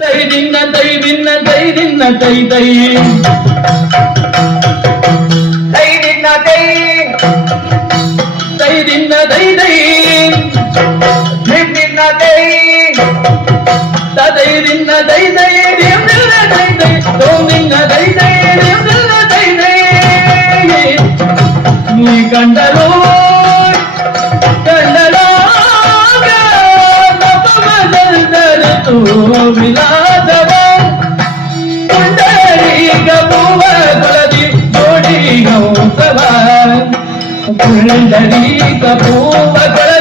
Tay dinna tay dinna tay dinna tay tay tay dinna tay tay dinna tay tay dinna tay ta tay dinna tay tay dinna tay tay dom dinna tay tay dinna tay tay ni kandalo kandalo tu ವಿಲಾಸವ ಪುಂಡರೀಕ ಪೂವ ಕೊಲದಿ ಜೋಡಿ ಗೌಸವ ಪುಂಡರೀಕ ಪೂವ ಕೊಲ